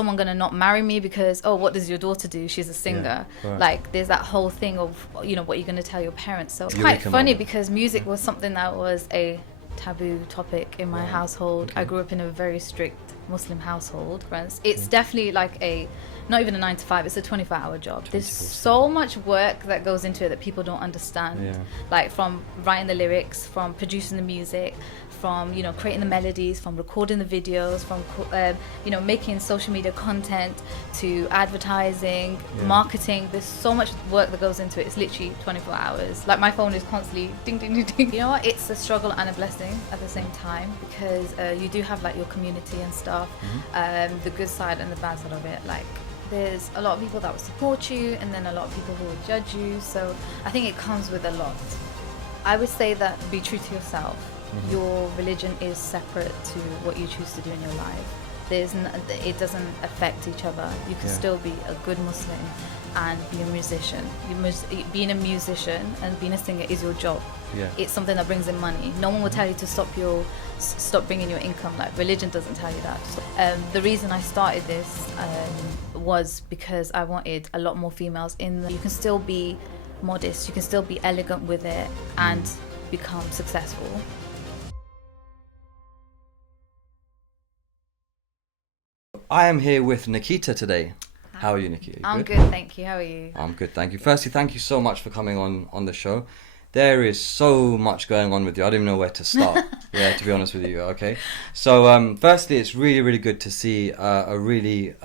someone going to not marry me because, oh, what does your daughter do? She's a singer. Yeah, right. Like, there's that whole thing of, you know, what you're going to tell your parents. So it's Eureka quite funny moment. because music was something that was a taboo topic in my household. Okay. I grew up in a very strict Muslim household. It's definitely like not even a 9 to 5, it's a 24-hour job. There's so much work that goes into it that people don't understand. Yeah. Like, from writing the lyrics, from producing the music, from, you know, creating the melodies, from recording the videos, from you know, making social media content, to advertising, marketing. There's so much work that goes into it. It's literally 24 hours. Like, my phone is constantly ding ding ding ding. You know what, it's a struggle and a blessing at the same time, because you do have like your community and stuff. The good side and the bad side of it. Like, there's a lot of people that will support you, and then a lot of people who will judge you. So I think it comes with a lot. I would say that be true to yourself. Your religion is separate to what you choose to do in your life. It doesn't affect each other. You can still be a good Muslim and be a musician. Being a musician and being a singer is your job. It's something that brings in money. No one will tell you to stop bringing your income. Like, religion doesn't tell you that. The reason I started this was because I wanted a lot more females in you can still be modest, you can still be elegant with it and become successful. I am here with Nikitar today. How are you, Nikki? I'm good, thank you. How are you? I'm good, thank you. Firstly, thank you so much for coming on the show. There is so much going on with you. I don't even know where to start. To be honest with you. Okay. So, firstly, it's really, really good to see a really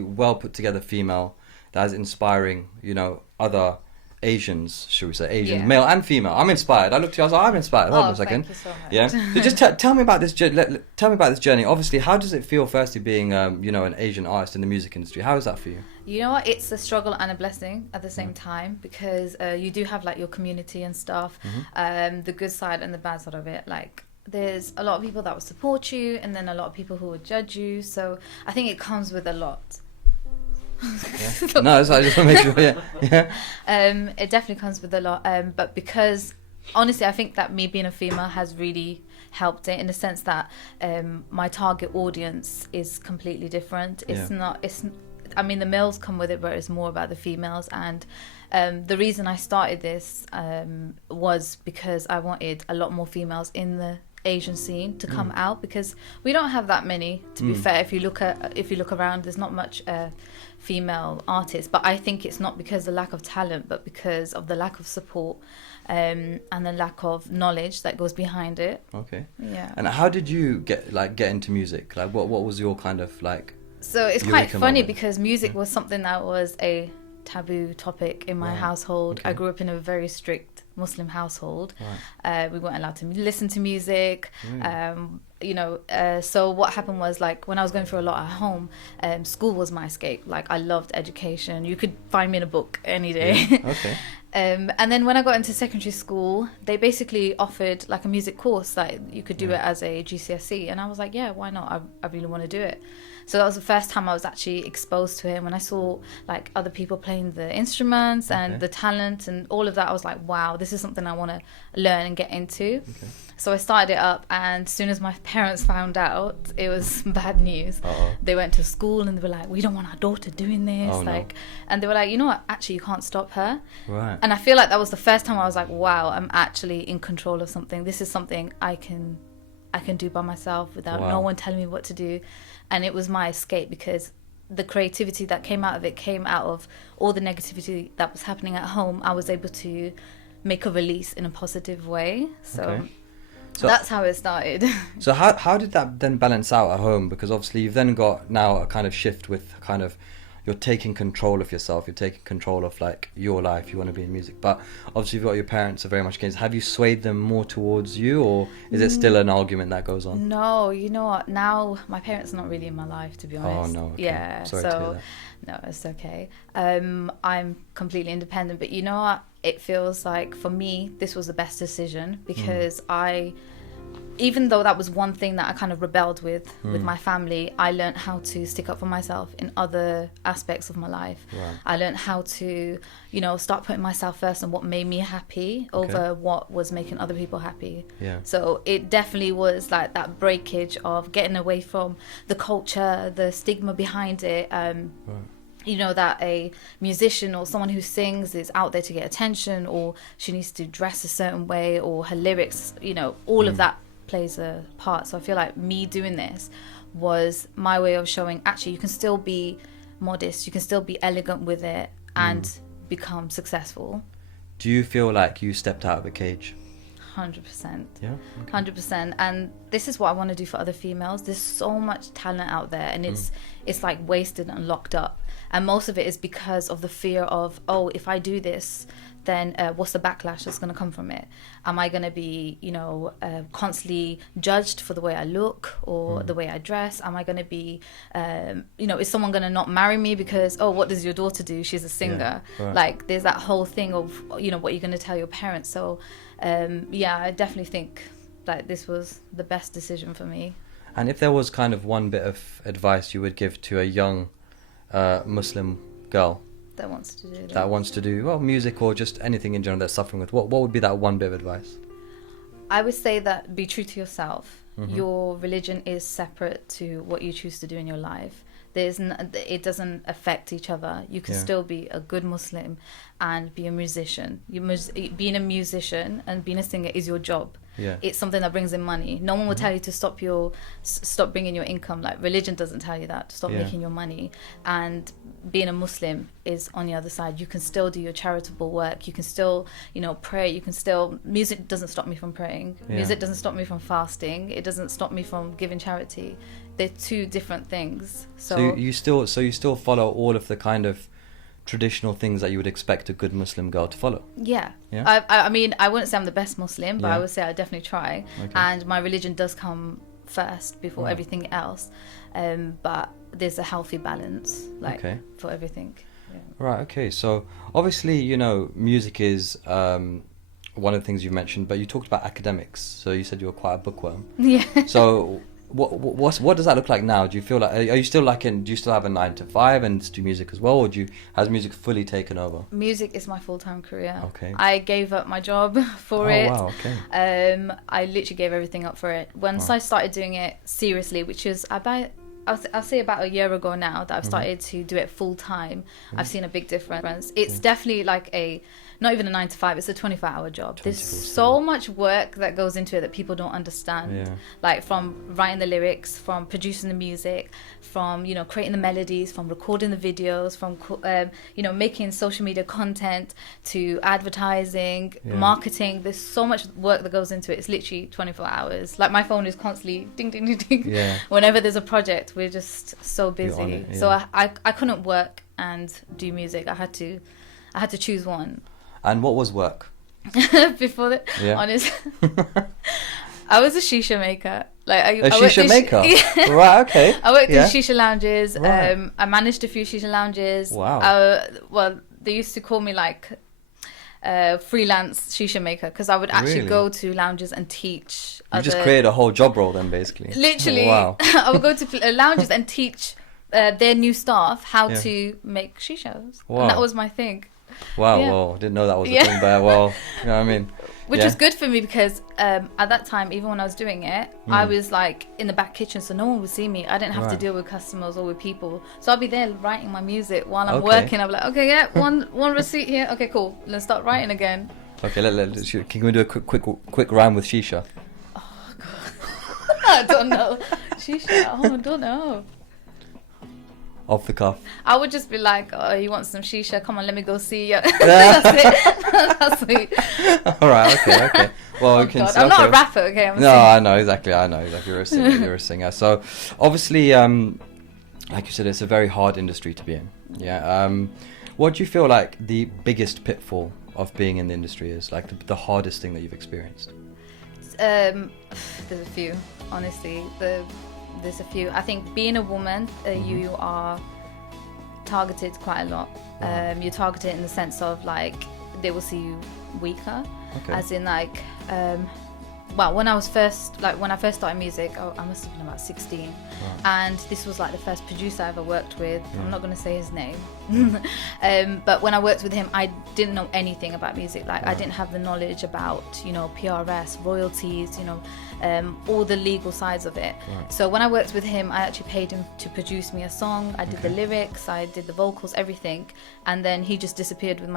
well put together female that is inspiring, you know, other Asians, should we say, male and female. I'm inspired. I looked at you, I was like, I'm inspired. Hold on a second. Thank you so much. Yeah. So just tell me about this. Tell me about this journey. Obviously, how does it feel? Firstly, being you know, an Asian artist in the music industry. How is that for you? You know what? It's a struggle and a blessing at the same time, because you do have like your community and stuff. The good side and the bad side of it. Like, there's a lot of people that will support you, and then a lot of people who will judge you. So I think it comes with a lot. No, I just want to make sure. It definitely comes with a lot, but because honestly I think that me being a female has really helped it, in the sense that my target audience is completely different. I mean, the males come with it, but it's more about the females. And the reason I started this was because I wanted a lot more females in the Asian scene to come out, because we don't have that many, to be fair. If you look around, there's not much female artists, but I think it's not because of the lack of talent, but because of the lack of support and the lack of knowledge that goes behind it. Okay. Yeah. And how did you get into music? Like, what was your kind of like? So it's quite funny because music was something that was a taboo topic in my household. I grew up in a very strict Muslim household. We weren't allowed to listen to music. You know, so what happened was, like, when I was going through a lot at home, school was my escape. Like, I loved education. You could find me in a book any day. Okay. And then when I got into secondary school, they basically offered like a music course that you could do it as a GCSE, and I was like, yeah, why not? I really want to do it. So that was the first time I was actually exposed to it. When I saw like other people playing the instruments and the talent and all of that, I was like, wow, this is something I want to learn and get into. So I started it up, and as soon as my parents found out, it was bad news. They went to school and they were like, we don't want our daughter doing this. And they were like, you know what, actually you can't stop her. Right. And I feel like that was the first time I was like, wow, I'm actually in control of something. This is something I can do by myself without no one telling me what to do. And it was my escape, because the creativity that came out of it came out of all the negativity that was happening at home. I was able to make a release in a positive way. So that's how it started. So how did that then balance out at home? Because obviously you've then got now a kind of shift with kind of, you're taking control of yourself, you're taking control of like your life, you want to be in music, but obviously you've got your parents are very much against. Have you swayed them more towards you, or is it still an argument that goes on? No, you know what, now my parents are not really in my life, to be honest. Oh no. Okay. Yeah. Sorry to hear that. No, it's okay. I'm completely independent, but you know what, it feels like for me this was the best decision, because I even though that was one thing that I kind of rebelled with my family, I learned how to stick up for myself in other aspects of my life. Right. I learned how to, start putting myself first and what made me happy over what was making other people happy. Yeah. So it definitely was like that breakage of getting away from the culture, the stigma behind it. That a musician or someone who sings is out there to get attention, or she needs to dress a certain way, or her lyrics, all of that plays a part. So I feel like me doing this was my way of showing actually you can still be modest, you can still be elegant with it and become successful. Do you feel like you stepped out of a cage? 100%. Yeah. Okay. 100%. And this is what I want to do for other females. There's so much talent out there, and it's like wasted and locked up. And most of it is because of the fear of, if I do this, then what's the backlash that's going to come from it? Am I going to be, constantly judged for the way I look or the way I dress? Am I going to be, is someone going to not marry me because, what does your daughter do? She's a singer. Yeah, right. Like, there's that whole thing of, what you're going to tell your parents. So, I definitely think that this was the best decision for me. And if there was kind of one bit of advice you would give to a young Muslim girl That wants to do that wants to do music or just anything in general that's suffering with, what would be that one bit of advice? I would say that be true to yourself. Your religion is separate to what you choose to do in your life. It doesn't affect each other. You can still be a good Muslim and be a musician. Being a musician and being a singer is your job. Yeah. It's something that brings in money. No one will tell you to stop bringing your income. Like, religion doesn't tell you that, to stop making your money. And being a Muslim is on the other side. You can still do your charitable work. You can still, pray. You can still, music doesn't stop me from praying. Yeah. Music doesn't stop me from fasting. It doesn't stop me from giving charity. They're two different things. So you still follow all of the kind of traditional things that you would expect a good Muslim girl to follow. Yeah. Yeah? I mean, I wouldn't say I'm the best Muslim, but Yeah. I would say I definitely try. Okay. And my religion does come first before everything else. But there's a healthy balance, for everything. Yeah. Right, okay. So obviously, music is one of the things you've mentioned, but you talked about academics. So you said you were quite a bookworm. Yeah. So what does that look like now? Do you feel like, are you still do you still have a 9 to 5 and do music as well, or has music fully taken over? Music is my full-time career. Okay. I gave up my job for it. Oh, wow, okay. I literally gave everything up for it. Once I started doing it seriously, which is I'll say about a year ago now that I've started to do it full time, I've seen a big difference. It's definitely like not even a 9 to 5, it's a 24-hour job. There's so much work that goes into it that people don't understand. Yeah. Like, from writing the lyrics, from producing the music, from, creating the melodies, from recording the videos, from, making social media content, to advertising, marketing. There's so much work that goes into it. It's literally 24 hours. Like, my phone is constantly ding, ding, ding, ding. Yeah. Whenever there's a project, we're just so busy. You're on it, yeah. So I couldn't work and do music. I had to choose one. And what was work? Before that, honest, I was a shisha maker. Like, A shisha maker? Yeah. Right, okay. I worked in shisha lounges. Right. I managed a few shisha lounges. Wow. Well, they used to call me like freelance shisha maker, because I would actually go to lounges and teach. You just created a whole job role then, basically. Literally. Wow. I would go to lounges and teach their new staff how to make shishas. Wow. And that was my thing. Wow, Yeah. well, didn't know that was a thing, but well, you know what I mean? Which was good for me, because at that time, even when I was doing it, I was like in the back kitchen, so no one would see me. I didn't have to deal with customers or with people. So I'll be there writing my music while I'm working. I'm like, okay, one receipt here. Okay, cool. Let's start writing again. Okay, can we do a quick rhyme with shisha? Oh, God. I don't know. Shisha, I don't know. Off the cuff. I would just be like, oh, you want some shisha? Come on, let me go see you. That's it. That's sweet. All right, okay. Well, we can. I'm not a rapper, okay? I'm a singer. I know exactly. You're a singer. You're a singer. So, obviously, like you said, it's a very hard industry to be in. Yeah. What do you feel like the biggest pitfall of being in the industry is? Like the hardest thing that you've experienced? There's a few, honestly. There's a few. I think being a woman, you are targeted quite a lot. You're targeted in the sense of, like, they will see you weaker, as in, like, well, when I first started music, I must have been about 16. Wow. And this was like the first producer I ever worked with. I'm not going to say his name. But when I worked with him, I didn't know anything about music. Like, I didn't have the knowledge about, you know, PRS, royalties, you know, all the legal sides of it. Right. So when I worked with him, I actually paid him to produce me a song. I did the lyrics, I did the vocals, everything. And then he just disappeared with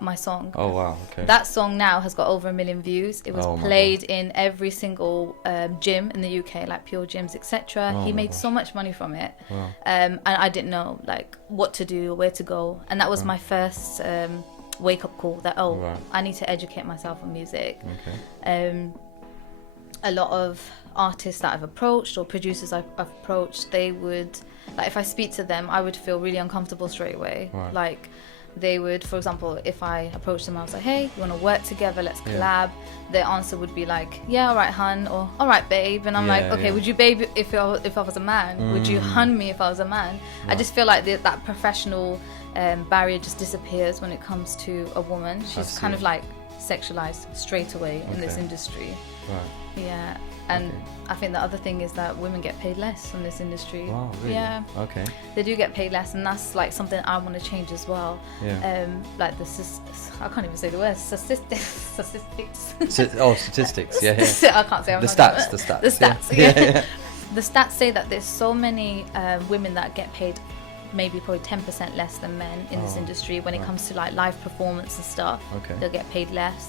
my song. Oh, wow. Okay. That song now has got over 1 million views. It was Oh my played in every single gym in the UK, like Pure Gyms, etc. Oh He my made gosh. so much money from it. Wow. And I didn't know like what to do or where to go. And that was my first wake-up call that, Right. I need to educate myself on music. Okay. A lot of artists that I've approached or producers I've approached, they would, like, if I speak to them, I would feel really uncomfortable straight away. Right. Like, they would, for example, if I approached them, I was like, hey, you want to work together, let's collab. Their answer would be like, yeah, all right, hun, or all right, babe. And I'm like, okay, would you babe if I was a man? Would you hun me if I was a man? I just feel like that professional barrier just disappears when it comes to a woman. She's kind of like sexualized straight away in this industry. Right. Yeah. And I think the other thing is that women get paid less in this industry. Wow, really? Yeah. Okay. They do get paid less, and that's like something I want to change as well. Yeah. Like I can't even say the word. Statistics. Statistics. Yeah, yeah. I can't say. The stats. The stats. Yeah. The stats say that there's so many women that get paid maybe probably 10% less than men in this industry when it comes to like live performance and stuff. Okay. They'll get paid less.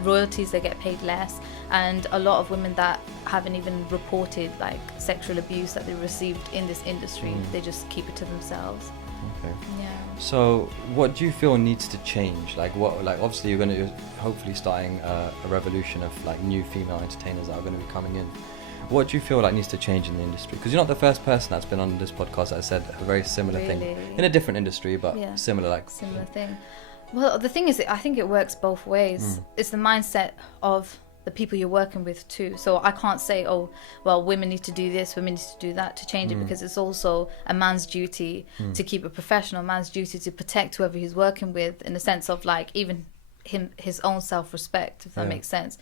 Royalties, they get paid less. And a lot of women that haven't even reported like sexual abuse that they received in this industry, they just keep it to themselves. Okay. Yeah. So, what do you feel needs to change? Like, obviously you're hopefully starting a revolution of like new female entertainers that are going to be coming in. What do you feel like needs to change in the industry? Because you're not the first person that's been on this podcast that said a very similar thing in a different industry, but similar thing. Well, the thing is, I think it works both ways. It's the mindset of the people you're working with too. So I can't say, oh, well, women need to do this, women need to do that to change it, because it's also a man's duty to keep it professional, a man's duty to protect whoever he's working with, in the sense of like even his own self-respect, if that makes sense.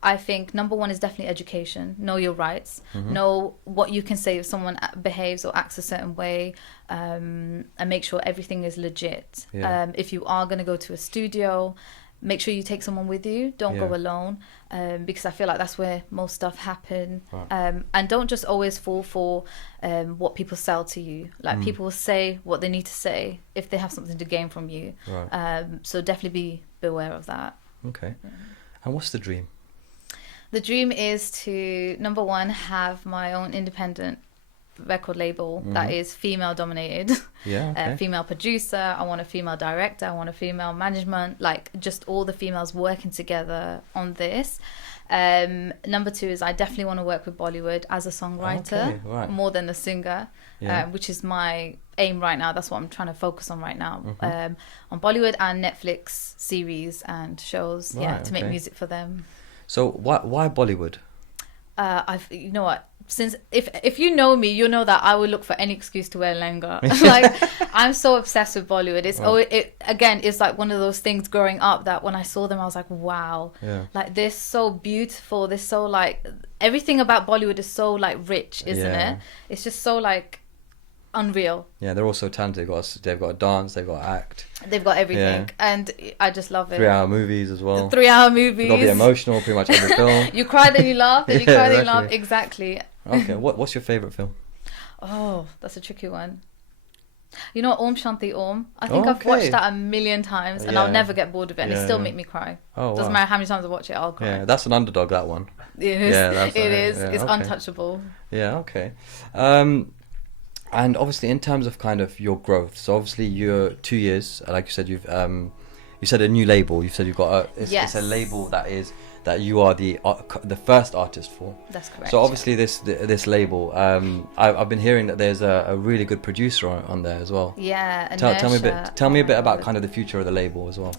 I think number one is definitely education. Know your rights. Know what you can say if someone behaves or acts a certain way, and make sure everything is legit. If you are going to go to a studio, make sure you take someone with you. Don't go alone, because I feel like that's where most stuff happen. Right. And don't just always fall for what people sell to you. Like people will say what they need to say if they have something to gain from you. Right. So definitely be aware of that. Okay. And what's the dream? The dream is to, number one, have my own independent record label that is female dominated. Yeah. Okay. Female producer. I want a female director. I want a female management. Like just all the females working together on this. Number two is I definitely want to work with Bollywood as a songwriter, more than a singer, which is my aim right now. That's what I'm trying to focus on right now, on Bollywood and Netflix series and shows, to make music for them. So why Bollywood? You know what? Since if you know me, you know that I will look for any excuse to wear lenga. Like I'm so obsessed with Bollywood. It's like one of those things growing up that when I saw them, I was like, wow, like they're so beautiful. They're so like everything about Bollywood is so like rich, isn't it? It's just so like unreal. Yeah, they're all so talented. They've got to dance, they've got to act, they've got everything, and I just love it. 3-hour movies as well. 3-hour movies. You've got to be emotional pretty much every film. You cry, then you laugh, then you cry, then you laugh. Exactly. Okay, what's your favourite film? Oh, that's a tricky one. You know, Om Shanti Om. I think I've watched that 1,000,000 times, and I'll never get bored of it, and it still make me cry. Doesn't matter how many times I watch it, I'll cry. Yeah, that's an underdog, that one. It is. Yeah, it is. It's untouchable. Yeah. Okay. And obviously, in terms of kind of your growth, so obviously you're 2 years, like you said, you said a new label. You said you've got it's a label that you are the first artist for. That's correct. So obviously this label, I've been hearing that there's a really good producer on there as well. Yeah. Tell me a bit about kind of the future of the label as well.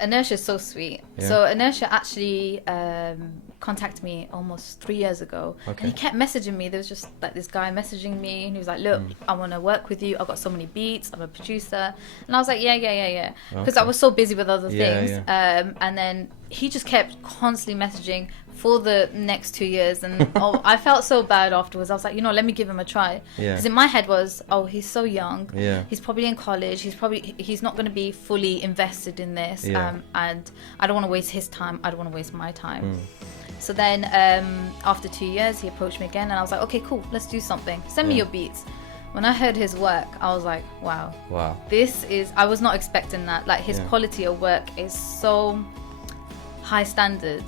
Inertia is so sweet. So Inertia actually contacted me almost 3 years ago, and he kept messaging me. There was just like this guy messaging me, and he was like, look, I want to work with you, I've got so many beats, I'm a producer. And I was like, yeah, because I was so busy with other things. And then he just kept constantly messaging for the next 2 years, and I felt so bad afterwards. I was like, let me give him a try, because in my head was, he's so young, he's probably in college, he's not going to be fully invested in this, and I don't want to waste his time, I don't want to waste my time. So then after 2 years he approached me again, and I was like, okay, cool, let's do something, send me your beats. When I heard his work, I was like, wow, I was not expecting that. Like, his quality of work is so high standard.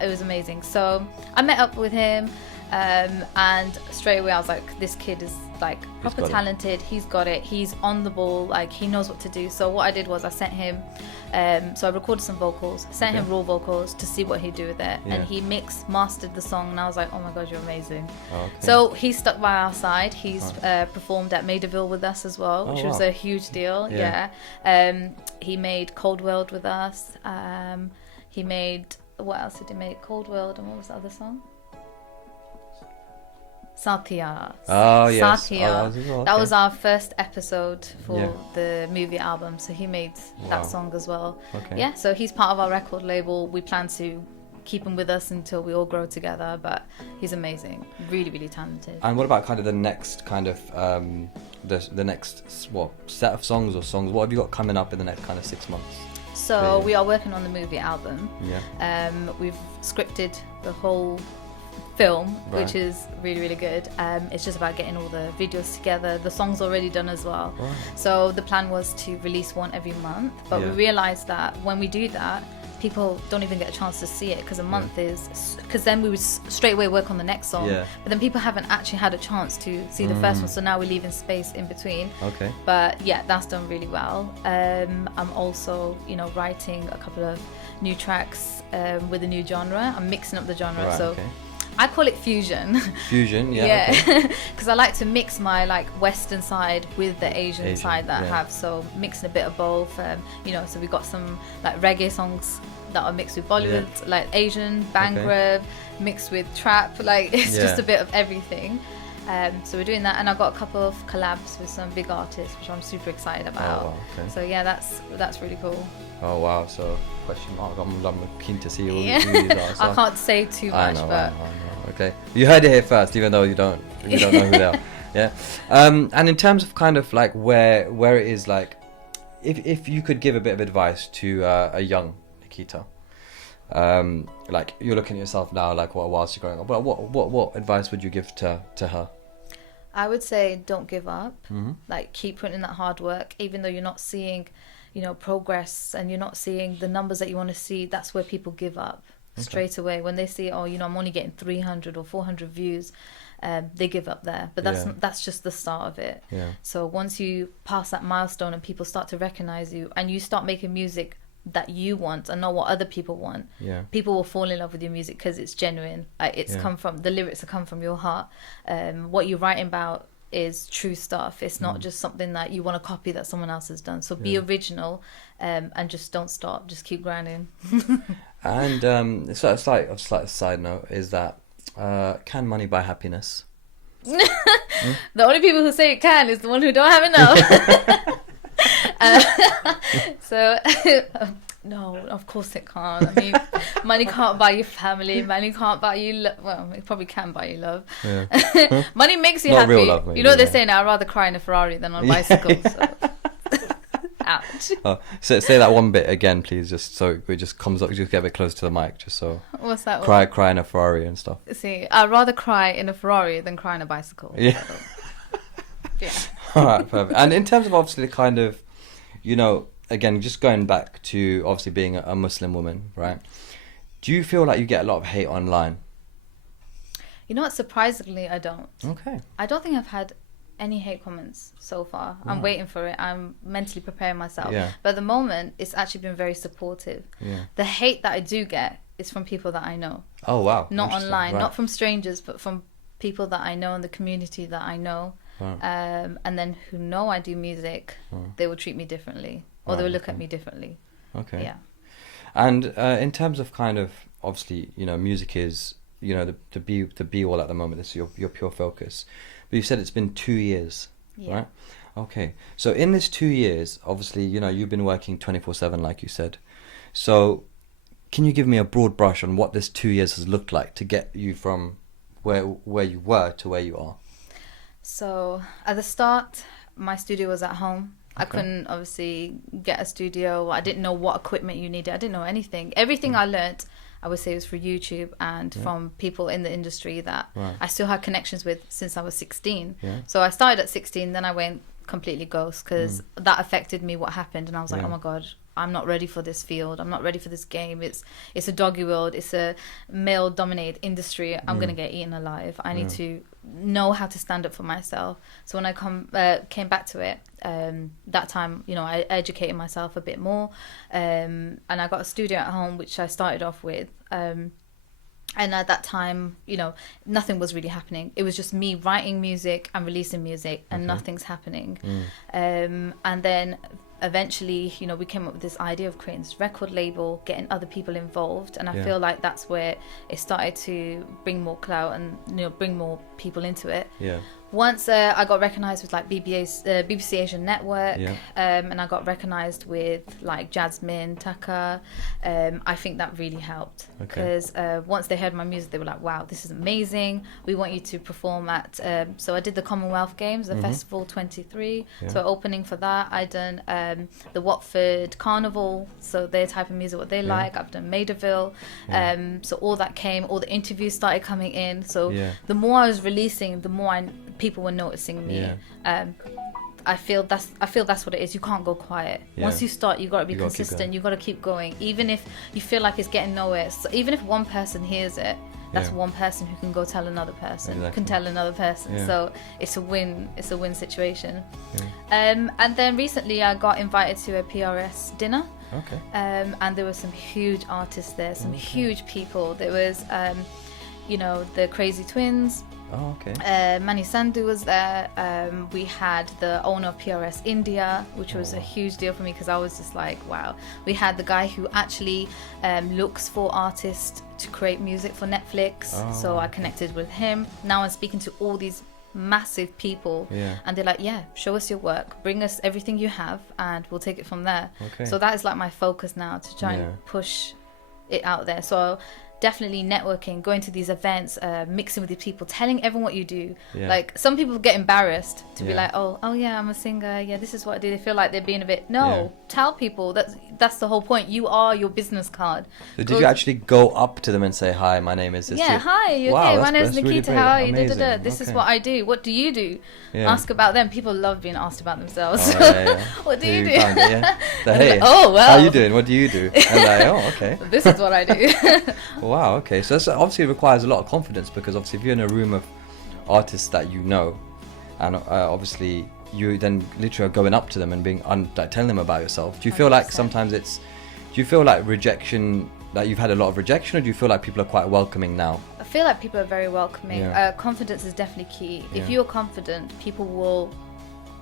It was amazing. So I met up with him, and straight away I was like, this kid is like proper talented. He's got it. He's on the ball. Like, he knows what to do. So what I did was I sent him, so I recorded some vocals, sent him raw vocals to see what he'd do with it, and he mastered the song, and I was like, oh my god, you're amazing. So he's stuck by our side. He's performed at Maidaville with us as well, which was a huge deal. He made Cold World with us. He made, what else did he make? Cold World, and what was the other song? Satya. Oh, yes. Satya. That was our first episode for the movie album, so he made that song as well. So he's part of our record label. We plan to keep him with us until we all grow together, but he's amazing, really, really talented. And what about kind of the next kind of the next set of songs or songs? What have you got coming up in the next kind of 6 months? So we are working on the movie album. We've scripted the whole film, which is really, really good. It's just about getting all the videos together. The song's already done as well. So the plan was to release one every month, but we realized that when we do that, people don't even get a chance to see it, because a month is, because then we would straight away work on the next song, but then people haven't actually had a chance to see the first one, so now we're leaving space in between. But yeah, that's done really well. I'm also writing a couple of new tracks with a new genre. I'm mixing up the genre, I call it fusion. Fusion, because I like to mix my like Western side with the Asian side that I have, so mixing a bit of both. So we got some like reggae songs that are mixed with Bollywood, like Asian Bhangra mixed with trap. Like, it's just a bit of everything. So we're doing that, and I've got a couple of collabs with some big artists, which I'm super excited about. So yeah, that's really cool. Oh wow! So question mark. I'm keen to see all these are. So. I can't say too much, I but know. Okay, you heard it here first, even though you don't know who they are. And in terms of kind of like where it is, like if you could give a bit of advice to a young Nikitar, like you're looking at yourself now, like whilst you're growing up, what advice would you give to her? I would say don't give up. Like, keep putting in that hard work, even though you're not seeing progress and you're not seeing the numbers that you want to see. That's where people give up straight away. When they see, I'm only getting 300 or 400 views, they give up there. But that's just the start of it. So once you pass that milestone and people start to recognize you, and you start making music that you want and not what other people want, people will fall in love with your music because it's genuine. Come from, the lyrics have come from your heart. What you're writing about is true stuff. It's not just something that you want to copy that someone else has done. So be original, and just don't stop. Just keep grinding. And so a slight side note is that can money buy happiness? The only people who say it can is the one who don't have enough. So no, of course it can't. I mean, money can't buy you family. Money can't buy you well, it probably can buy you love. Money makes you not happy. Real love, maybe, what they say now, I'd rather cry in a Ferrari than on a bicycle. So. Ouch. Say that one bit again, please, just so it just comes up. Just get a bit closer to the mic, just so. What's that? Cry in a Ferrari and stuff. See, I'd rather cry in a Ferrari than cry in a bicycle. Yeah. All right, perfect. And in terms of obviously the kind of, again, just going back to obviously being a Muslim woman, right? Do you feel like you get a lot of hate online? You know what? Surprisingly, I don't. Okay. I don't think I've had any hate comments so far. I'm waiting for it. I'm mentally preparing myself. But at the moment, it's actually been very supportive. The hate that I do get is from people that I know. Oh, wow. Not online, not from strangers, but from people that I know in the community that I know. And then who know I do music, they will treat me differently. Or they will look at me differently. Okay. Yeah. And in terms of kind of, obviously, music is, the be all at the moment. This is your pure focus. But you said it's been 2 years, right? Okay. So in this 2 years, obviously, you've been working 24/7, like you said. So can you give me a broad brush on what this 2 years has looked like to get you from where you were to where you are? So at the start, my studio was at home. I Okay. couldn't obviously get a studio. I didn't know what equipment you needed. I didn't know anything. Everything I learnt, I would say, was through YouTube and from people in the industry that Right. I still had connections with since I was 16. Yeah. So I started at 16, then I went completely ghost because that affected me, what happened. And I was like, Yeah. oh my God, I'm not ready for this field. I'm not ready for this game. It's a doggy world. It's a male dominated industry. I'm going to get eaten alive. I need to know how to stand up for myself. So when I came back to it, that time, you know, I educated myself a bit more. And I got a studio at home, which I started off with. And at that time, you know, nothing was really happening. It was just me writing music and releasing music, and nothing's happening. And then eventually, you know, we came up with this idea of creating this record label, getting other people involved, and I feel like that's where it started to bring more clout and, you know, bring more people into it. Yeah. Once I got recognised with like BBC Asian Network, Yeah. and I got recognised with like Jasmine, Taka, I think that really helped because once they heard my music, they were like, wow, this is amazing. We want you to perform at, so I did the Commonwealth Games, the Festival 23. So opening for that, I done the Watford Carnival, so their type of music, what they like. I've done Maidaville. So all that came, all the interviews started coming in. So the more I was releasing, the more people were noticing me. I feel that's what it is. You can't go quiet. Once you start, you got to be consistent. You got to keep going, even if you feel like it's getting nowhere. So even if one person hears it, that's one person who can go tell another person, can tell another person. So it's a win situation. And then recently I got invited to a PRS dinner. And there were some huge artists there, some huge people. There was you know, the Crazy Twins. Mani Sandhu was there. We had the owner of PRS India, which was a huge deal for me because I was just like, wow. We had the guy who actually looks for artists to create music for Netflix. So I connected with him. Now I'm speaking to all these massive people, and they're like, yeah, show us your work, bring us everything you have, and we'll take it from there. So that is like my focus now, to try and push it out there. So definitely networking, going to these events, mixing with these people, telling everyone what you do. Like some people get embarrassed to be like, oh yeah, I'm a singer, yeah, this is what I do. They feel like they're being a bit, tell people that's the whole point. You are your business card. So did you actually go up to them and say, hi, my name is this? Hi, you wow, okay? My name is Nikitar, really how are you? amazing. This is what I do. What do you do? Ask about them. People love being asked about themselves. What do you do? So, hey, oh, well, how are you doing? What do you do? And like, oh, okay. This is what I do. Wow, okay. So that's obviously requires a lot of confidence, because obviously if you're in a room of artists that you know, and obviously you then literally are going up to them and being like, telling them about yourself. Do you feel 100%. Like sometimes do you feel like rejection, that you've had a lot of rejection, or do you feel like people are quite welcoming now? I feel like people are very welcoming. Confidence is definitely key. If you're confident, people will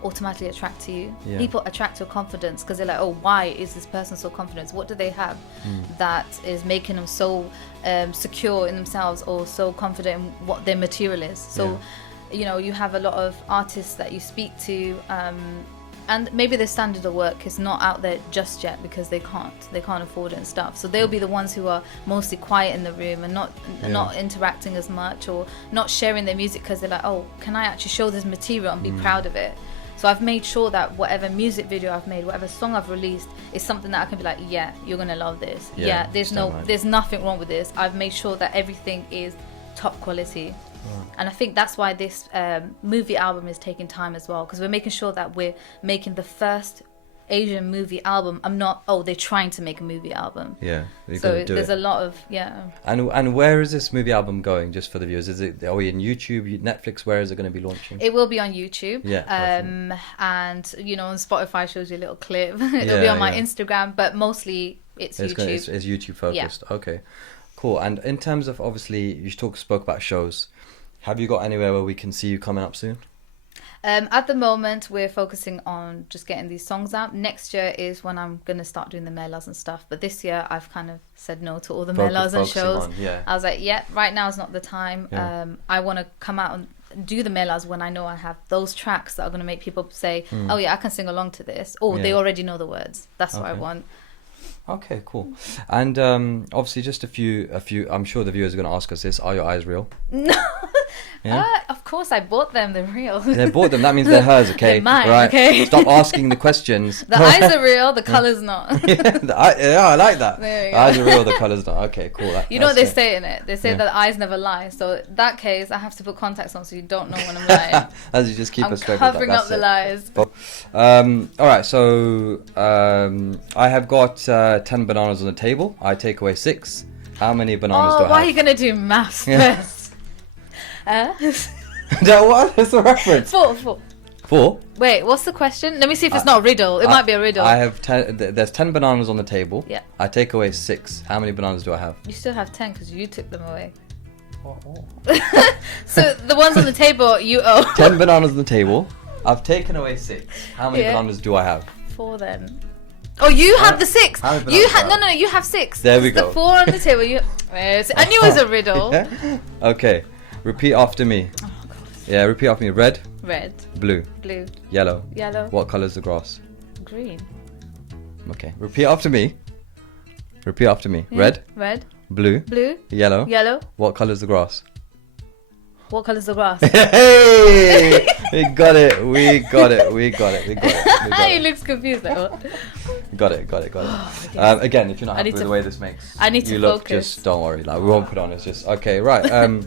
automatically attract to you. People attract your confidence because they're like, oh, why is this person so confident? What do they have that is making them so secure in themselves, or so confident in what their material is? So you know, you have a lot of artists that you speak to, and maybe their standard of work is not out there just yet because they can't afford it and stuff. So they'll be the ones who are mostly quiet in the room and not interacting as much, or not sharing their music because they're like, oh, can I actually show this material and be proud of it? So I've made sure that whatever music video I've made, whatever song I've released, is something that I can be like, yeah, you're gonna love this. There's nothing wrong with this. I've made sure that everything is top quality. And I think that's why this movie album is taking time as well, because we're making sure that we're making the first Asian movie album. I'm not, they're trying to make a movie album. So there's a lot of, And where is this movie album going, just for the viewers? Are we in YouTube, Netflix? Where is it going to be launching? It will be on YouTube. And, you know, on Spotify shows you a little clip. It'll be on my Instagram, but mostly it's YouTube. It's YouTube focused. Okay, cool. And in terms of, obviously, you spoke about shows. Have you got anywhere where we can see you coming up soon? At the moment, we're focusing on just getting these songs out. Next year is when I'm going to start doing the melas and stuff. But this year, I've kind of said no to all the melas and shows. I was like, right now is not the time. I want to come out and do the melas when I know I have those tracks that are going to make people say, oh yeah, I can sing along to this. Or they already know the words. That's what I want. Okay, cool. And obviously, just a few. I'm sure the viewers are going to ask us this: are your eyes real? No. Yeah. Of course, I bought them. They're real. They bought them. That means they're hers. Okay, They're mine, right. okay. Stop asking the questions. The eyes are real. The color's not. Yeah, I like that. There you The eyes go. are real. The colors not. Okay, cool. You know what they that's it. say in it? They say Yeah. that the eyes never lie. So in that case, I have to put contacts on so you don't know when I'm lying. As you just keep I'm us straight with that, covering up that's the it. lies. All right, so I have got 10 bananas on the table. I take away 6. How many bananas do I have? Why are you gonna do maths Yeah. first? What? That's the reference. 4. 4. Wait, what's the question? Let me see if it's not a riddle. It might be a riddle. I have 10. There's 10 bananas on the table. Yeah. I take away 6. How many bananas do I have? You still have 10 because you took them away. So the ones on the table you owe. 10 bananas on the table. I've taken away 6. How many Yeah. bananas do I have? 4 then. Oh, you have the 6. how many You bananas do I no, you have 6. There we It's go. The 4 on the table. You. I knew it was a riddle. Yeah? Okay. Repeat after me. Oh God. Yeah, repeat after me. Red, Red, blue, blue, yellow. yellow, What color is the grass? green. Okay. Repeat after me. Repeat after me. Yeah. Red, Red, blue, blue, yellow. yellow. What color is the grass? What color is the grass? Hey! We got it. We got it. We got it. We got it. We got He it. looks confused. Like, what? Got it. Got it. Got it. Again, if you're not I happy need with to- the way this makes I need to you look, focus. just don't worry. Like we won't put on. It's just okay. Right.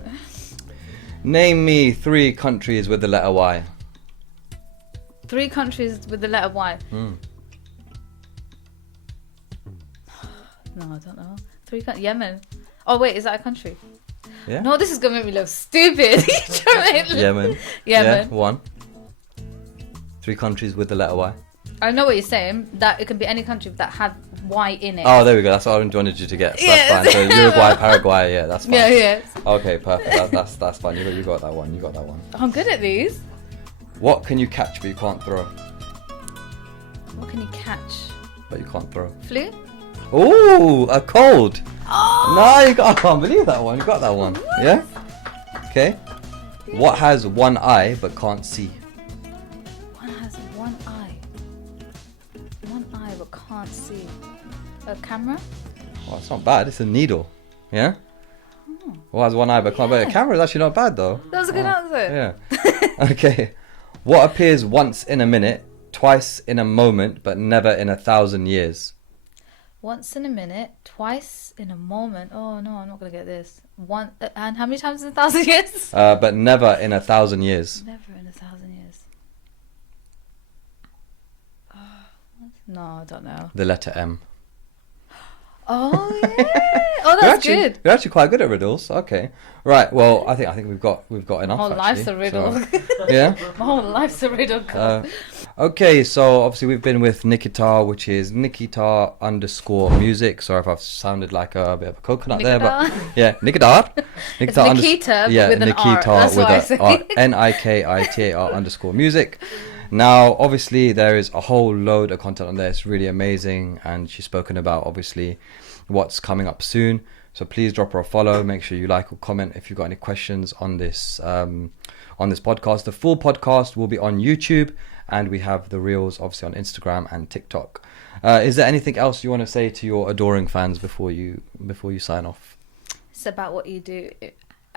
Name me 3 countries with the letter Y. 3 countries with the letter Y. Hmm. No, I don't know. 3 Yemen. Oh wait, is that a country? Yeah. No, this is gonna make me look stupid. You're trying to make me look- Yemen. Yemen. Yeah, 1. 3 countries with the letter Y. I know what you're saying. That it can be any country that have Y in it. Oh, there we go. That's what I wanted you to get. So Yes. that's fine. So Uruguay, Paraguay. Yeah, that's fine. Yeah, yeah. Okay, perfect. That's fine. You got that one. You got that one. I'm good at these. What can you catch but you can't throw? What can you catch? But you can't throw. Flu? Ooh, a cold. Oh! No, I can't believe that one. You got that one. Yeah? Okay. What has one eye but can't see? One has one eye. One eye but can't see. A camera? Well, it's not bad. It's a needle. Yeah? What has one eye but can't... But a camera is actually not bad, though. That was a good answer. Yeah. Okay. What appears once in a minute, twice in a moment, but never in 1,000 years? Once in a minute, twice in a moment. Oh no, I'm not gonna get this. One and how many times in 1,000 years? But never in 1,000 years. Never in 1,000 years. No, I don't know. The letter M. Oh yeah. Oh, that's good. You're actually quite good at riddles. Okay. Right. Well, I think we've got enough. My whole life's actually. a riddle. So, yeah. My whole life's a riddle. God. Okay. So obviously we've been with Nikitar, which is Nikitar_music. Sorry if I've sounded like a bit of a coconut there, but yeah, Nikitar. It's Nikita, but with an R. That's what I say. Nikitar_music. Now, obviously, there is a whole load of content on there. It's really amazing, and she's spoken about obviously what's coming up soon. So please drop her a follow. Make sure you like or comment if you've got any questions on this podcast. The full podcast will be on YouTube, and we have the reels obviously on Instagram and TikTok. Is there anything else you want to say to your adoring fans before you sign off? It's about what you do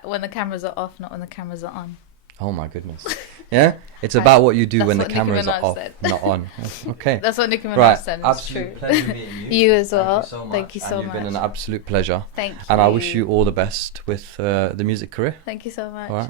when the cameras are off, not when the cameras are on. Oh my goodness. Yeah? It's about what you do That's when the what Nicki cameras are Minaj off, said. not on. Okay. That's what Nicki Minaj Right. said. It's Absolute true. pleasure meeting you. You as well. Thank you so much. Thank you so and much. You've been an absolute pleasure. Thank you. And I wish you all the best with the music career. Thank you so much. All right.